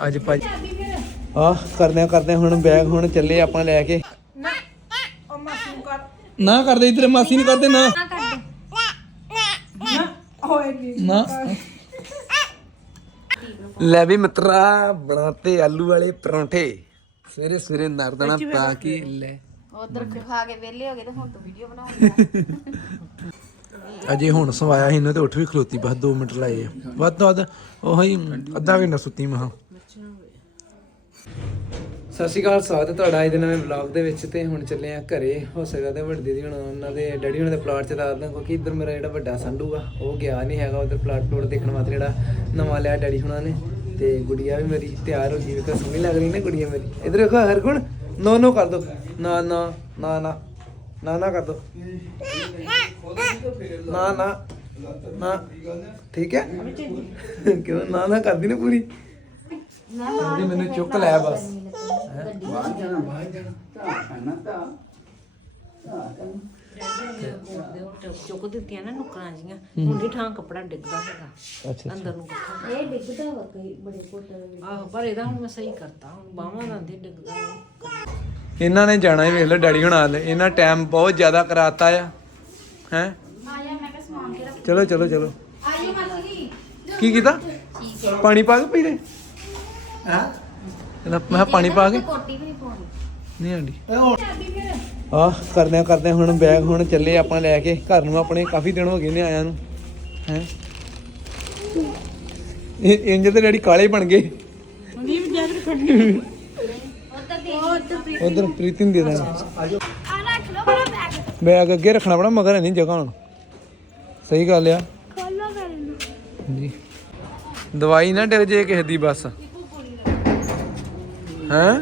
ਅੱਜ ਭਾਜੀ ਆ ਕਰਦੇ ਆ ਕਰਦੇ ਆ ਹੁਣ ਬੈਗ ਹੁਣ ਚੱਲੇ ਆਪਾਂ ਲੈ ਕੇ। ਨਾ ਕਰਦੇ ਇਧਰ ਮਾਸੀ ਨਹੀਂ ਕਰਦੇ ਨਾ। ਨਾ। ਲੈ ਵੀ ਮਿੱਤਰਾ ਬਣਾਤੇ ਆਲੂ ਵਾਲੇ ਪਰੌਂਠੇ। ਸਵੇਰੇ ਸਵੇਰੇ ਨਰਦਣਾ ਪਾ ਕੇ ਲੈ। ਉਧਰ ਖਾ ਕੇ ਵਿਹਲੇ ਹੋ ਗਏ ਤੇ ਹੁਣ ਤੂੰ ਵੀਡੀਓ ਬਣਾਉਂਦਾ ਅਜੇ ਹੁਣ ਸਵਾਇਆ ਸੀ ਇਹਨੂੰ ਤੇ ਉੱਠ ਵੀ ਖਲੋਤੀ ਬਸ 2 ਮਿੰਟ ਲਾਏ ਵੱਧ ਤੋਂ ਵੱਧ ਉਹੀ ਅੱਧਾ ਘੰਟਾ ਸੁੱਤੀ ਮਹਾ ਸਤਿ ਸ਼੍ਰੀ ਅਕਾਲ ਸਵਾਗਤ ਹੈ ਤੁਹਾਡਾ ਅੱਜ ਦੇ ਨਵੇਂ ਵਲੌਗ ਦੇ ਵਿੱਚ ਤੇ ਹੁਣ ਚੱਲੇ ਆ ਘਰੇ। ਹੋ ਸਕਦਾ ਤੇ ਵੱਡੀ ਦੀ ਹੁਣ ਉਹਨਾਂ ਦੇ ਡੈਡੀ ਉਹਨਾਂ ਦੇ ਪਲਾਟ ਚ ਦੱਸਦਾ ਕਿਉਂਕਿ ਇੱਧਰ ਮੇਰਾ ਜਿਹੜਾ ਵੱਡਾ ਸੰਡੂ ਆ ਉਹ ਗਿਆ ਨਹੀਂ ਹੈਗਾ ਉਧਰ ਪਲਾਟ ਪਲੋਟ ਦੇਖਣ ਵਾਸਤੇ ਜਿਹੜਾ ਨਵਾਂ ਲਿਆ ਡੈਡੀ ਹੁਣਾਂ ਨੇ। ਤੇ ਗੁੜੀਆ ਵੀ ਮੇਰੀ ਤਿਆਰ ਹੋ ਗਈ ਵੇਖੋ ਸੋਹਣੀ ਲੱਗ ਰਹੀ ਨਾ ਗੁੜੀਆ ਮੇਰੀ। ਇਧਰ ਵੇਖੋ ਹਰਗੁਣ ਨੋ ਨੋ ਕਰ ਦੋ। ਨਾ ਨਾ ਨਾ ਨਾ ਨਾ ਨਾ ਕਰ ਦੋ। ਨਾ ਨਾ ਨਾ ਠੀਕ ਹੈ? ਕਿਉਂ ਨਾ ਨਾ ਕਰਦੀ ਨਾ ਪੂਰੀ? ਕਹਿੰਦੀ ਮੈਨੂੰ ਚੁੱਕ ਲੈ ਬਸ। ਚੁੱਕ ਦਿੱਤੀਆਂ ਨਾ ਨੁਕਰਾਂ ਜੀਆਂ। ਮੁੰਡੀ ਠਾਂ ਕੱਪੜਾ ਡਿੱਗਦਾ ਹੈਗਾ। ਅੱਛਾ ਅੰਦਰ ਨੂੰ ਕੱਠਾ ਇਹ ਡਿੱਗਦਾ ਵਾ ਕਈ ਬੜੇ ਕੋਟ ਆਹੋ ਪਰ ਇਹਦਾ ਹੁਣ ਮੈਂ ਸਹੀ ਕਰਤਾ। ਹੁਣ ਬਾਹਾਂ ਦਾ ਦੇ ਡਿੱਗਦਾ। ਵਾ। ਇਹਨਾਂ ਨੇ ਜਾਣਾ ਹੀ ਵੇਖ ਲਓ ਡੈਡੀ ਹੁਣਾਂ ਨਾਲ ਇਹਨਾਂ ਟਾਈਮ ਬਹੁਤ ਜ਼ਿਆਦਾ ਕਰਾਤਾ ਆ। ਹੈ? ਚਲੋ ਚਲੋ ਚਲੋ। ਕੀ ਕੀਤਾ? ਪਾਣੀ ਪਾ ਕੇ ਪੀ ਲੈ। ਹਾਂ ਮੈਂ ਕਿਹਾ ਪਾਣੀ ਪਾ ਕੇ? ਕੋਟੀ ਵੀ ਨਹੀਂ ਪਾਉਣੀ। ਨਹੀਂ ਆਂਡੀ ਆ ਕਰਦੇ ਆ ਕਰਦੇ ਆ ਹੁਣ ਬੈਗ ਹੁਣ ਚੱਲੇ ਆਪਾਂ ਲੈ ਕੇ। ਘਰ ਨੂੰ ਆਪਣੇ ਕਾਫੀ ਦਿਨ ਹੋ ਗਏ ਨੇ ਆਇਆਂ ਨੂੰ ਹੈ? ਇਹ ਇੰਜ ਤੇ ਡੈਡੀ ਕਾਲੇ ਬਣ ਗਏ। ਉਧਰ ਪ੍ਰੀਤੀ ਨੂੰ ਦੇ ਦਾਂਗੇ ਆ ਰੱਖ ਲਓ ਬੈਗ ਬੈਗ ਅੱਗੇ ਰੱਖਣਾ ਬੜਾ ਮਗਰ ਨਹੀਂ ਜਗ੍ਹਾ ਹੁਣ। ਸਹੀ ਗੱਲ ਆ। ਖੋਲੋ ਫਿਰ ਜੀ ਦਵਾਈ ਨਾ ਡਿੱਗ ਜੇ ਕਿਸੇ ਦੀ ਬਸ। ਹੈਂ?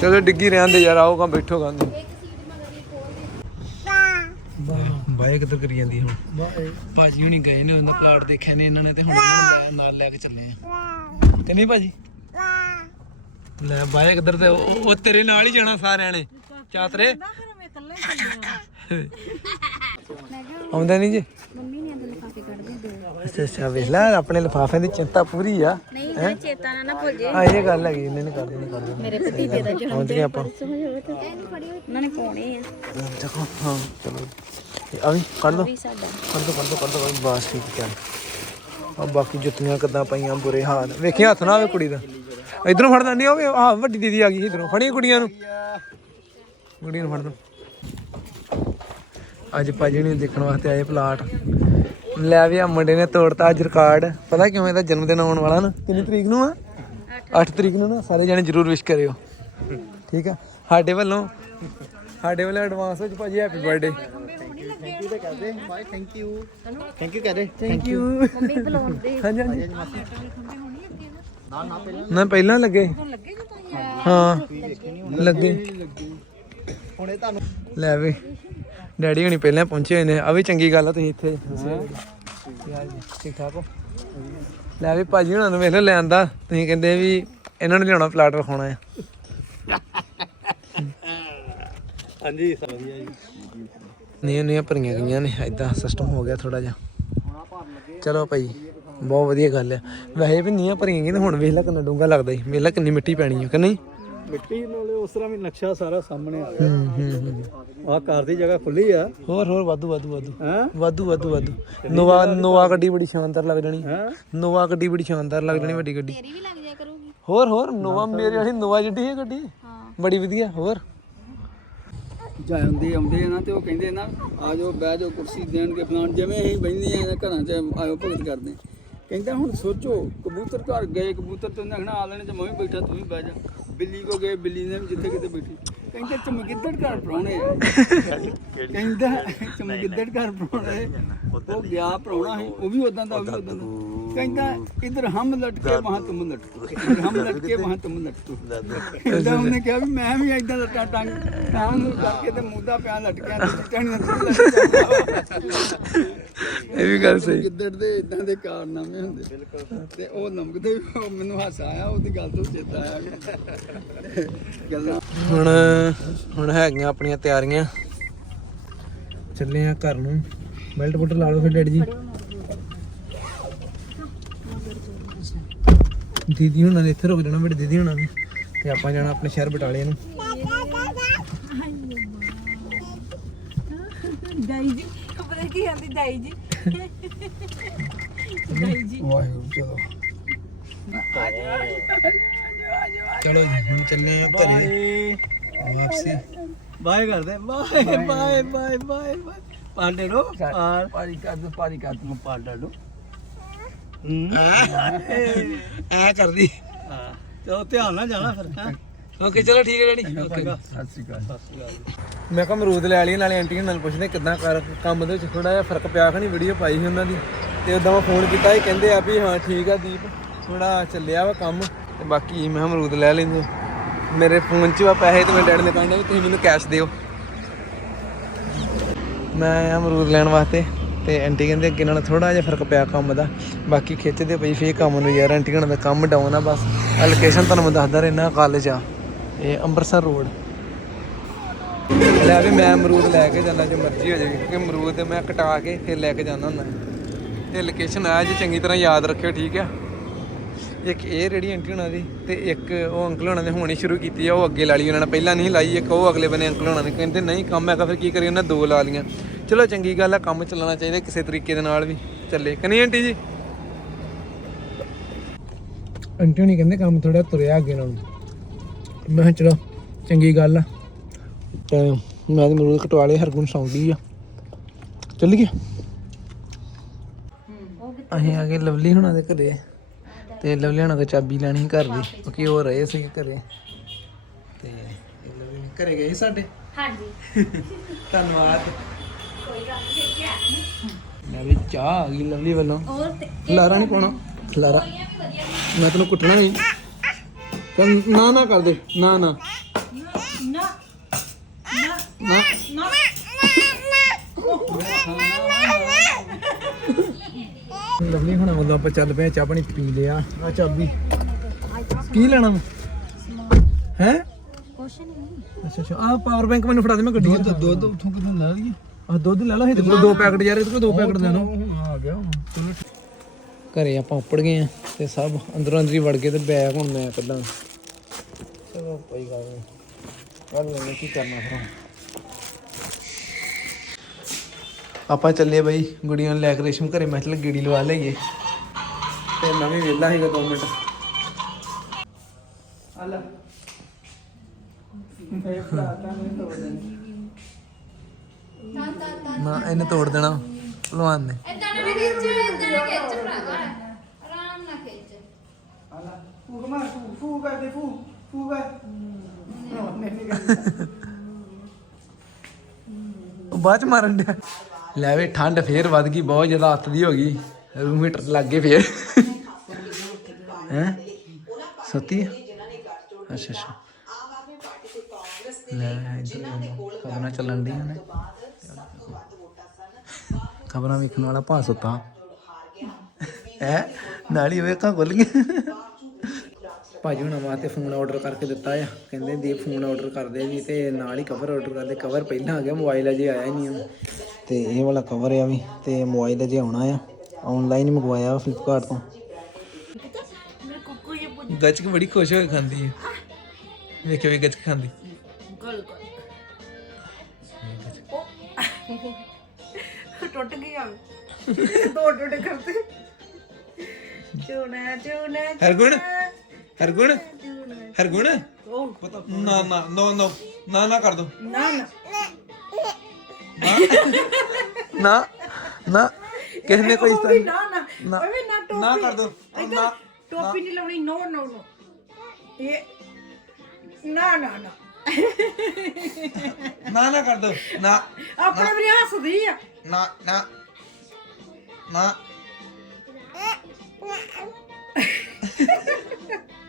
ਚਲੋ ਡਿੱਗੀ ਰਹਿਣ ਦੇ ਯਾਰ ਆਓਗਾ ਬੈਠੋਗਾ ਬਾਏ ਕਿੱਧਰ ਕਰੀ ਜਾਂਦੀ ਹੁਣ? ਭਾਜੀ ਹੁਣੀ ਗਏ ਨੇ ਉਹਨਾਂ ਪਲਾਟ ਦੇਖਿਆ ਨੇ ਇਹਨਾਂ ਨੇ ਤੇ ਹੁਣ ਇਹਨਾਂ ਨੂੰ ਨਾਲ ਲੈ ਕੇ ਚੱਲੇ ਆ। ਤੇ ਨਹੀਂ ਭਾਜੀ? ਲੈ ਬਾਏ ਕਿੱਧਰ ਤੇ ਉਹ ਉਹ ਤੇਰੇ ਨਾਲ ਹੀ ਜਾਣਾ ਸਾਰਿਆਂ ਨੇ। ਚਾਤਰੇ? ਆਉਂਦਾ ਨਹੀਂ ਜੀ? ਮੰਮੀ ਨੇ ਲਿਫਾਫੇ ਦੇ ਅੱਛਾ ਅੱਛਾ ਵੇਖ ਲੈ ਆਪਣੇ ਲਿਫਾਫਿਆਂ ਦੀ ਚਿੰਤਾ ਪੂਰੀ ਆ। ਨਹੀਂ ਨਾ ਚੇਤਾ ਨਾ ਨਾ ਭੁੱਜੇ ਆ ਇਹ ਗੱਲ ਹੈਗੀ ਇਹਨੇ ਨਹੀਂ ਕਰਦੇ ਨਹੀਂ ਕਰਦੇ ਮੇਰੇ ਭਤੀਜੇ ਦਾ ਜਨਮ ਪਹੁੰਚ ਗਏ ਆਪਾਂ। ਉਹਨਾਂ ਨੇ ਪਾਉਣੇ ਆ। ਦੇਖੋ ਹਾਂ ਚਲੋ। ਆ ਵੀ ਕੱਢ ਸਾਡਾ। ਕੱਢ ਦੋ ਕੱਢ ਬਸ ਠੀਕ ਆ ਬਾਕੀ ਜੁੱਤੀਆਂ ਕਿੱਦਾਂ ਪਈਆਂ ਬੁਰੇ ਹਾਲ। ਵੇਖੀ ਹੱਥ ਨਾ ਆਵੇ ਕੁੜੀ ਦਾ। ਇਧਰੋਂ ਫੜਦਾ ਨਹੀਂ ਹੋਵੇ ਆ ਵੱਡੀ ਦੀਦੀ ਆ ਗਈ ਇਧਰੋਂ। ਫੜੀ ਕੁੜੀਆਂ ਨੂੰ। ਕੁੜੀਆਂ ਨੂੰ ਫੜ ਦੋ। ਅੱਜ ਭਾਜੀ ਨੇ ਦੇਖਣ ਵਾਸਤੇ ਆਏ ਪਲਾਟ। ਲੈ ਵੀ ਆ ਮੁੰਡੇ ਨੇ ਤੋੜਤਾ ਅੱਜ ਰਿਕਾਰਡ ਪਤਾ ਕਿਉਂ ਇਹਦਾ ਜਨਮ ਦਿਨ ਆਉਣ ਵਾਲਾ ਨਾ? ਕਿੰਨੀ ਤਰੀਕ ਨੂੰ ਆ? 8 ਤਰੀਕ ਨੂੰ ਨਾ। ਸਾਰੇ ਜਣੇ ਜਰੂਰ ਵਿਸ਼ ਕਰਿਓ। ਠੀਕ ਆ? ਸਾਡੇ ਵੱਲੋਂ ਸਾਡੇ ਵੱਲੋਂ ਐਡਵਾਂਸ ਵਿੱਚ ਭਾਜੀ happy birthday thank you mummy ਬੁਲਾਉਂਦੇ ਹਾਂਜੀ ਹਾਂਜੀ। ਨਾ ਪਹਿਲਾਂ ਲੱਗੇ। ਹਾਂ। ਲੱਗੇ। ਹੁਣੇ ਤੁਹਾਨੂੰ ਲੈ ਵੀ। ਡੈਡੀ ਹੁਣੀ ਪਹਿਲਾਂ ਪਹੁੰਚੇ ਹੋਏ ਨੇ। ਆ ਵੀ ਚੰਗੀ ਗੱਲ ਆ ਤੁਸੀਂ ਇੱਥੇ। ਠੀਕ ਠਾਕ ਹੋ। ਲੈ ਵੀ ਭਾਜੀ ਹੁਣਾਂ ਨੂੰ ਵੇਖ ਲਓ ਲਿਆਂਦਾ। ਤੁਸੀਂ ਕਹਿੰਦੇ ਵੀ ਇਹਨਾਂ ਨੂੰ ਲਿਆਉਣਾ ਪਲਾਟ ਵਿਖਾਉਣਾ ਆ। ਹਾਂਜੀ ਵਧੀਆ ਜੀ। ਨਹੀਂ ਨਹੀਂ ਭਰੀਆਂ ਗਈਆਂ ਨੇ। ਐਦਾਂ ਸਿਸਟਮ ਹੋ ਗਿਆ ਥੋੜਾ ਜਿਹਾ। ਚਲੋ ਭਾਈ ਬਹੁਤ ਵਧੀਆ ਗੱਲ ਆ। ਵੈਸੇ ਵੀ ਨੀਆਂ ਭਰੀਆਂ ਗਈਆਂ ਹੁਣ ਵੇਖ ਲੈ ਕਿੰਨਾ ਡੂੰਗਾ ਲੱਗਦਾ ਈ। ਵੇਖ ਲੈ ਕਿੰਨੀ ਮਿੱਟੀ ਪੈਣੀ ਆ ਕਿ ਨਹੀਂ? ਮਿੱਟੀ ਨਾਲੇ ਉਸ ਤਰ੍ਹਾਂ ਵੀ ਨਕਸ਼ਾ ਸਾਰਾ ਸਾਹਮਣੇ ਆ ਹੂੰ ਆਹ ਘਰ ਦੀ ਜਗ੍ਹਾ ਖੁੱਲੀ ਆ। ਹੋਰ ਹੋਰ ਵਾਧੂ ਵਾਧੂ ਵਾਧੂ। ਹੈ? ਵਾਧੂ ਵਾਧੂ ਵਾਧੂ। ਨੋਵਾ ਨੋਵਾ ਗੱਡੀ ਬੜੀ ਸ਼ਾਨਦਾਰ ਲੱਗ ਜਾਣੀ। ਹੈ? ਨੋਵਾ ਗੱਡੀ ਬੜੀ ਸ਼ਾਨਦਾਰ ਲੱਗ ਜਾਣੀ ਵੱਡੀ ਗੱਡੀ। ਤੇਰੀ ਵੀ ਲੱਗ ਜਾਇਆ ਕਰੂਗੀ। ਹੋਰ ਹੋਰ ਨੋਵਾ ਮੇਰੇ ਵਾਲੀ ਨੋਵਾ ਜਿੱਡੀ ਹੈ ਗੱਡੀ। ਹਾਂ। ਬੜੀ ਵਧੀਆ ਹੋਰ। ਜਾਂਦੇ ਆਉਂਦੇ ਆ ਨਾ ਤੇ ਉਹ ਕਹਿੰਦੇ ਨਾ ਆ ਜਾਓ ਬਹਿ ਜਾਓ ਕੁਰਸੀ ਦੇਣਗੇ ਫਲਾਣ ਜਿਵੇਂ ਅਸੀਂ ਬੈਠਦੇ ਆ ਘਰਾਂ 'ਚ ਆਇਓ ਭਗਤ ਕਰਦੇ। ਕਹਿੰਦਾ ਹੁਣ ਸੋਚੋ ਕਬੂਤਰ ਘਰ ਗਏ ਕਬੂਤਰ ਤੇ ਉਹਨੇ ਆਖਣਾ ਆ ਲੈਣੇ ਤੇ ਮੈਂ ਵੀ ਬੈਠਾ ਤੂੰ ਵੀ ਬਹਿ ਜਾ। ਬਿੱਲੀ ਕੋ ਗਏ ਬਿੱਲੀ ਨੇ ਵੀ ਜਿੱਥੇ ਕਿਤੇ ਬੈਠੀ। ਕਹਿੰਦਾ ਚਮਗਿੱਦੜ ਘਰ ਪ੍ਰਾਹੁਣੇ ਆ। ਕਹਿੰਦਾ ਚਮਗਿੱਦੜ ਘਰ ਪ੍ਰਾਹੁਣੇ ਉਹ ਗਿਆ ਪ੍ਰਾਹੁਣਾ ਸੀ ਉਹ ਵੀ ਉਦਾਂ ਦਾ ਉਹ ਵੀ ਉਦਾਂ ਦਾ। ਕਹਿੰਦਾ ਇਧਰ ਹਮ ਲਟਕੇ ਵਹਾਂ ਤੁਮ ਲਟਕੋ। ਇੱਧਰ ਹਮ ਲਟਕੇ ਵਹਾਂ ਤੁਮ ਲਟਕੋ। ਕਹਿੰਦਾ ਉਹਨੇ ਕਿਹਾ ਵੀ ਮੈਂ ਵੀ ਇਦਾਂ ਲੱਟਾਂ ਟੰਗ ਨੂੰ ਕਰਕੇ ਤੇ ਮੂਦਾ ਪਿਆ ਲਟਕਿਆ ਤੇ ਤੇ ਲਟਕਿਆ ਇਹ ਵੀ ਗੱਲ ਸਹੀ। ਗਿੱਦੜ ਦੇ ਇਦਾਂ ਦੇ ਕਾਰਨਾਮੇ ਹੁੰਦੇ। ਬਿਲਕੁਲ ਤੇ ਉਹ ਲੰਮਕਦੇ ਮੈਨੂੰ ਹਾਸਾ ਆਇਆ ਉਹਦੀ ਗੱਲ ਤੋਂ ਚੇਤਾ ਆਇਆ। ਗੱਲਾਂ ਹੁਣ ਹੁਣ ਹੈਗੀਆਂ ਆਪਣੀਆਂ ਤਿਆਰੀਆਂ। ਚੱਲੇ ਆ ਘਰ ਨੂੰ। ਬੈਲਟ ਬੁਲਟ ਲਾ ਲਓ ਫਿਰ ਡੈਡੀ ਜੀ। ਦੀਦੀ ਹੁਣਾਂ ਨੇ ਇੱਥੇ ਰੁਕ ਜਾਣਾ ਬੜੇ ਦੀਦੀ ਹੁਣਾਂ ਨੇ। ਤੇ ਆਪਾਂ ਜਾਣਾ ਆਪਣੇ ਸ਼ਹਿਰ ਬਟਾਲੇ ਨੂੰ। ਦਾਈ ਜੀ ਪਤਾ ਕੀ ਆਂਦੀ ਦਾਈ ਜੀ? ਵਾਹਿਗੁਰੂ ਚਲੋ ਚਲੋ ਜੀ ਹੁਣ ਚੱਲੇ ਆ ਘਰੇ ਵਾਪਸੀ ਬਾਏ ਕਰਦੇ bye bye bye bye bye Pandey ਨੂੰ ਪਾਰ ਪਾਰੀ ਕਰ ਦੋ ਪਾਰੀ ਕਰ ਦੋ ਪਾਂਡਾ ਨੂੰ ਐ ਕਰਦੀ ਹਾਂ ਚਲੋ ਧਿਆਨ ਨਾਲ ਜਾਣਾ ਫਿਰ ਹੈਂ ਓਕੇ ਚਲੋ ਠੀਕ ਹੈ ਡੈਡੀ। ਓਕੇ। ਸਤਿ ਸ਼੍ਰੀ ਅਕਾਲ। ਸਤਿ ਸ਼੍ਰੀ ਅਕਾਲ ਮੈਂ ਕਿਹਾ ਅਮਰੂਦ ਲੈ ਲਈ ਨਾਲੇ ਆਂਟੀ ਨਾਲ ਪੁੱਛਦੇ ਕਿਦਾਂ ਕਰ ਕੰਮ ਦੇ ਵਿੱਚ ਥੋੜਾ ਜਿਹਾ ਫ਼ਰਕ ਪਿਆ ਖਣੀ ਵੀਡੀਓ ਪਾਈ ਸੀ ਉਹਨਾਂ ਦੀ। ਤੇ ਉਦਾਂ ਮੈਂ ਫੋਨ ਕੀਤਾ ਇਹ ਕਹਿੰਦੇ ਆ ਵੀ ਹਾਂ ਠੀਕ ਆ ਦੀਪ ਥੋੜਾ ਚੱਲਿਆ ਵਾ ਕੰਮ ਤੇ ਬਾਕੀ ਮੈਂ ਕਿਹਾ ਅਮਰੂਦ ਲੈ ਲੈਂਦੇ ਮੇਰੇ ਫੋਨ 'ਚ ਵਾ ਪੈਸੇ ਤੇ ਮੈਂ ਡੈਡ ਨੇ ਕਹਿੰਦਾ ਵੀ ਤੁਸੀਂ ਮੈਨੂੰ ਕੈਸ਼ ਦਿਓ। ਮੈਂ ਆਇਆ ਅਮਰੂਦ ਲੈਣ ਵਾਸਤੇ ਤੇ ਆਂਟੀ ਕਹਿੰਦੇ ਅੱਗੇ ਨਾਲ ਥੋੜਾ ਜਿਹਾ ਫ਼ਰਕ ਪਿਆ ਕੰਮ ਦਾ। ਬਾਕੀ ਖਿੱਚਦੇ ਪਈ ਫੇਰ ਕੰਮ ਨੂੰ ਯਾਰ ਆਂਟੀ ਕਹਿੰਦਾ ਕੰਮ ਡਾਊਨ ਆ ਬਸ। ਲੋਕੇਸ਼ਨ ਤੁਹਾਨੂੰ ਮੈਂ ਦੱਸਦਾ ਰਹਿਣਾ ਕਾਲਜ ਆ। ਇਹ ਅੰਮ੍ਰਿਤਸਰ ਰੋਡ। ਲੈ ਵੀ ਮੈਂ ਅਮਰੂਦ ਲੈ ਕੇ ਜਾਣਾ ਜੋ ਮਰਜ਼ੀ ਹੋ ਜਾਵੇ, ਕਿਉਂਕਿ ਅਮਰੂਦ ਤੇ ਮੈਂ ਕਟਾ ਕੇ ਫਿਰ ਲੈ ਕੇ ਜਾਣਾ ਹੁੰਦਾ। ਤੇ ਲੋਕੇਸ਼ਨ ਆ ਜੀ, ਚੰਗੀ ਤਰ੍ਹਾਂ ਯਾਦ ਰੱਖਿਓ, ਠੀਕ ਆ? ਇੱਕ ਇਹ ਰੇੜੀ ਆਂਟੀ ਹੋਣਾ ਦੀ ਤੇ ਇੱਕ ਉਹ ਅੰਕਲ ਹੋਣਾ ਨੇ ਹੁਣੇ ਸ਼ੁਰੂ ਕੀਤੀ ਆ, ਉਹ ਅੱਗੇ ਲਾ ਲਈ ਉਹਨਾਂ ਨੇ। ਪਹਿਲਾਂ ਨਹੀਂ ਲਾਈ, ਇੱਕ ਉਹ ਅਗਲੇ ਬੰਨੇ ਅੰਕਲ ਹੋਣਾ ਨੇ। ਕਹਿੰਦੇ, ਨਹੀਂ, ਕੰਮ ਹੈਗਾ, ਫਿਰ ਕੀ ਕਰੀਏ? ਉਹਨਾਂ ਦੋ ਲਾ ਲੀਆਂ ਚਲੋ, ਚੰਗੀ ਗੱਲ ਆ, ਕੰਮ ਚੱਲਣਾ ਚਾਹੀਦਾ ਕਿਸੇ ਤਰੀਕੇ ਦੇ ਨਾਲ ਵੀ। ਚੱਲੇ। ਕਨੀ ਆਂਟੀ ਜੀ? ਆਂਟੀ ਨਹੀਂ ਕਹਿੰਦੇ ਕੰਮ ਥੋੜਾ ਤੁਰਿਆ ਅੱਗੇ ਨਾਲ। ਮੈਂ ਕਿਹਾ ਚਲੋ ਚੰਗੀ ਗੱਲ ਆ। ਤੇ ਮੈਂ ਤੇ ਮਰੂਦ ਕਟਵਾ ਲਏ ਹਰਗੁਣ ਸੌਂਦੀ ਆ। ਚੱਲ ਗਿਆ ਅਸੀਂ ਆ ਗਏ ਲਵਲੀ ਹੁਣਾਂ ਦੇ ਘਰੇ। ਤੇ ਲਵਲੀ ਹੁਣਾਂ ਕੋਲ ਚਾਬੀ ਲੈਣੀ ਸੀ ਘਰ ਦੀ ਕਿਉਂਕਿ ਉਹ ਰਹੇ ਸੀ ਘਰੇ। ਤੇ ਇਹ ਲਵਲੀ ਨੇ ਘਰੇ ਗਏ ਸੀ ਸਾਡੇ? ਹਾਂਜੀ। ਧੰਨਵਾਦ। ਕੋਈ ਗੱਲ ਨਹੀਂ ਵੀ ਚਾਹ ਆ ਗਈ ਲਵਲੀ ਵੱਲੋਂ। ਖਲਾਰਾ ਨਹੀਂ ਪਾਉਣਾ? ਖਲਾਰਾ ਮੈਂ ਤੈਨੂੰ ਕੁੱਟਣਾ ਵੀ ਚੱਲ ਨਾ ਨਾ ਕਰ ਦੇ ਨਾ ਨਾ। ਨਾ ਨਾ ਨਾ ਲਵਲੀ ਹੁਣ ਵੱਲੋਂ ਆਪਾਂ ਚੱਲ ਪਏ ਚਾਹ ਪਾਣੀ ਪੀ ਲਿਆ। ਆ ਚਾਬੀ ਕੀ ਲੈਣਾ ਹੈ? ਕੁਛ ਨਹੀਂ ਅੱਛਾ ਅੱਛਾ। ਆ ਪਾਵਰ ਬੈਂਕ ਮੈਨੂੰ ਫੜਾ ਦੇ ਮੈਂ ਗੱਡੀ ਚ ਦੁੱਧ ਉਥੋਂ ਕਿਦੋਂ ਲੈ ਲਈਏ? ਆ ਦੁੱਧ ਲੈ ਲਓ ਕੋਲ ਦੋ ਪੈਕਟ ਯਾਰ ਇਹਦੇ ਕੋਲ ਦੋ ਪੈਕਟ ਦੇ ਦਿਓ ਆ ਗਿਆ ਚਲੋ ਘਰੇ ਆਪਾਂ ਉੱਪੜ ਗਏ ਆ ਤੇ ਸਭ ਅੰਦਰੋਂ ਅੰਦਰੀ ਵੜ ਗਏ ਤੇ ਬੈਗ ਹੁਣ ਮੈਂ ਕੱਢਾਂ। ਚਲੋ ਕੋਈ ਗੱਲ ਨਹੀਂ ਕਰ ਲੈਣੇ ਕੀ ਕਰਨਾ ਫਿਰ ਆਪਾਂ ਚੱਲੇ ਬਈ, ਗੁੜੀਆਂ ਨੂੰ ਲੈ ਕੇ ਰੇਸ਼ਮ ਘਰੇ, ਮੈਂ ਚਲ ਗੇੜੀ ਲਵਾ ਲਈਏ। ਤੇ ਮੈਂ ਵੀ ਵਿਹਲਾ ਸੀਗਾ 2 ਮਿੰਟ। ਆਲਾ ਨਾ, ਇਹਨੇ ਤੋੜ ਦੇਣਾ। ਭਲਵਾਨ ਨੇ ਇਦਾਂ ਨਾ ਖਿੱਚ ਇਦਾਂ ਨਾ ਖਿੱਚ ਭਰਾਵਾ ਆਰਾਮ ਨਾਲ ਖਿੱਚ ਉਹ ਬਾਅਦ ਚ ਮਾਰਨ ਡਿਆ। ਲੈ ਵੇ ਠੰਡ ਫੇਰ ਵੱਧ ਗਈ ਬਹੁਤ ਜ਼ਿਆਦਾ ਹੱਥ ਦੀ ਹੋ ਗਈ। ਰੂਮ ਹੀਟਰ ਲੱਗ ਗਏ ਫੇਰ। ਹੈ? ਸੱਤੀ? ਅੱਛਾ ਅੱਛਾ। ਲੈ ਇੱਧਰ ਖਬਰਾਂ ਚੱਲਣ ਡੀਆਂ ਨੇ। ਖਬਰਾਂ ਵੇਖਣ ਵਾਲਾ ਭਾ ਸੁੱਤਾ। ਹੈ? ਨਾਲ ਹੀ ਵੇਖਾਂ ਖੁੱਲ ਗਈਆਂ। ਭਾਜੀ ਹੁਣਾਂ ਵਾਸਤੇ ਫੋਨ ਆਰਡਰ ਕਰਕੇ ਦਿੱਤਾ ਆ। ਕਹਿੰਦੇ ਦੀ ਫੋਨ ਆਰਡਰ ਕਰਦੇ ਵੀ ਤੇ ਨਾਲ ਹੀ ਕਵਰ ਆਰਡਰ ਕਰਦੇ। ਕਵਰ ਪਹਿਲਾਂ ਆ ਗਿਆ ਮੋਬਾਈਲ ਅਜੇ ਆਇਆ ਹੀ ਨਹੀਂ ਆ ਤੇ ਇਹ ਵਾਲਾ ਕਵਰ ਆ ਵੀ ਤੇ ਮੋਬਾਈਲ ਅਜੇ ਆਉਣਾ ਆ। ਆਨਲਾਈਨ ਹੀ ਮੰਗਵਾਇਆ ਫਲਿੱਪਕਾਰਟ ਤੋਂ। ਗੱਚਕ ਬੜੀ ਖੁਸ਼ ਹੋਏ ਖਾਂਦੀ ਹੈ ਵੇਖਿਓ ਵੀ ਗੱਚਕ ਖਾਂਦੀ। ਗਲ ਗਲ। ਟੁੱਟ ਗਿਆ ਦੋ ਟੁੱਟ ਕਰਦੇ ਚੂਨਾ ਚੂਨਾ ਹਰਗੁਣ ਹਰਗੁਣ? ਹਰਗੁਣ? ਨਾ ਨਾ ਨੋ ਨੋ ਨਾ ਨਾ ਕਰ ਦੋ। ਨਾ ਨਾ। ਨਾ? ਨਾ ਕਿਸ ਨੇ ਕੋਈ ਨਾ ਨਾ। ਨਾ। ਨਾ ਕਰ ਦੋ। ਨਾ ਟੋਪੀ ਨਹੀਂ ਲਾਉਣੀ ਨੋ ਨੋ ਨੋ। ਇਹ ਨਾ ਨਾ ਨਾ। ਨਾ ਨਾ ਕਰ ਦੋ। ਨਾ। ਆਪਣੇ ਵੀ ਹੱਸਦੀ ਆ। ਨਾ ਨਾ। ਨਾ।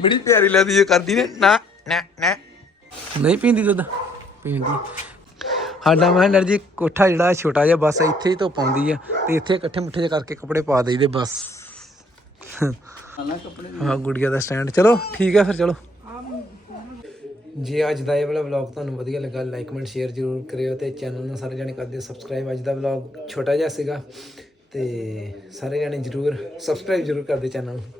ਬੜੀ ਪਿਆਰੀ ਲੱਗਦੀ ਹੈ ਕਰਦੀ ਨੇ। ਨਾ ਨਾ ਨਾ। ਨਹੀਂ ਪੀਂਦੀ ਦੁੱਧ? ਪੀਂਦੀ। ਸਾਡਾ ਮੈਂ ਜੀ ਕੋਠਾ ਜਿਹੜਾ ਛੋਟਾ ਜਿਹਾ, ਬਸ ਇੱਥੇ ਹੀ ਧੁੱਪ ਆਉਂਦੀ ਆ ਤੇ ਇੱਥੇ ਇਕੱਠੇ ਮੁੱਠੇ ਜਿਹੇ ਕਰਕੇ ਕੱਪੜੇ ਪਾ ਦੇਈਦੇ, ਬਸ। ਹਾਂ, ਗੁੜੀਆ ਦਾ ਸਟੈਂਡ। ਚਲੋ, ਠੀਕ ਹੈ ਫਿਰ, ਚਲੋ। ਜੇ ਅੱਜ ਦਾ ਇਹ ਵਾਲਾ ਵਲੌਗ ਤੁਹਾਨੂੰ ਵਧੀਆ ਲੱਗਾ ਲਾਈਕ ਕਮੈਂਟ ਸ਼ੇਅਰ ਜ਼ਰੂਰ ਕਰਿਓ ਤੇ ਚੈਨਲ ਨੂੰ ਸਾਰੇ ਜਾਣੇ ਕਰਦੇ ਸਬਸਕ੍ਰਾਈਬ ਅੱਜ ਦਾ ਵਲੌਗ ਛੋਟਾ ਜਿਹਾ ਸੀਗਾ ਤੇ ਸਾਰੇ ਜਾਣੇ ਜ਼ਰੂਰ ਸਬਸਕ੍ਰਾਈਬ ਜ਼ਰੂਰ ਕਰਦੇ ਚੈਨਲ ਨੂੰ।